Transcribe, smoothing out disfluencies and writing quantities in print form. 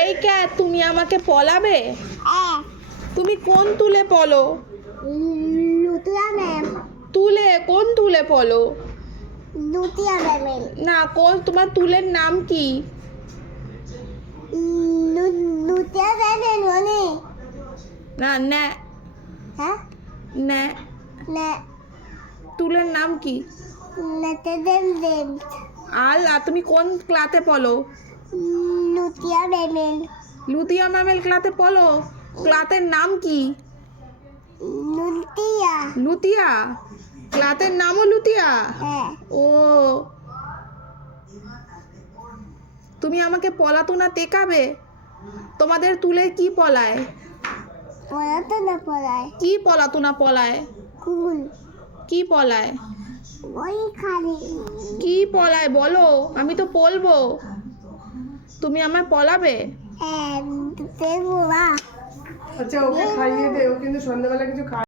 এই ক্যাট, তুমি আমাকে পলাবে? তুমি কোন তুলে পলো? লুতিয়া ম্যাম। তুলে কোন তুলে পলো? লুতিয়া ম্যাম। না, কোন তোমার তুলের নাম কি? লুতিয়া ম্যাম মানে না, ন্যা। হ্যাঁ ন্যা। না তুলের নাম কি? নেতে দেম দেম আর তুমি কোন ক্লাতে পলো? লুতিয়া ম্যাম। লুতিয়া ম্যামের ক্লাতে পলো? ক্লাতের নাম কি? লুতিয়া। লুতিয়া? ক্লাতের নামও লুতিয়া? হ্যাঁ। ও, তুমি আমাকে পলাতো না টেকাবে? তোমাদের তুলে কি পলায়? পড়াতো না পড়ায়। কি পলাতো না পলায়? কুল। কি পলায়? ওই খালি কি পলায় বলো, আমি তো পলবো। তুমি আমায় পলাবে? দেখবো না। আচ্ছা, ওকে খাইয়ে দে, ও কিন্তু সন্ধ্যাবেলা কিছু খায়।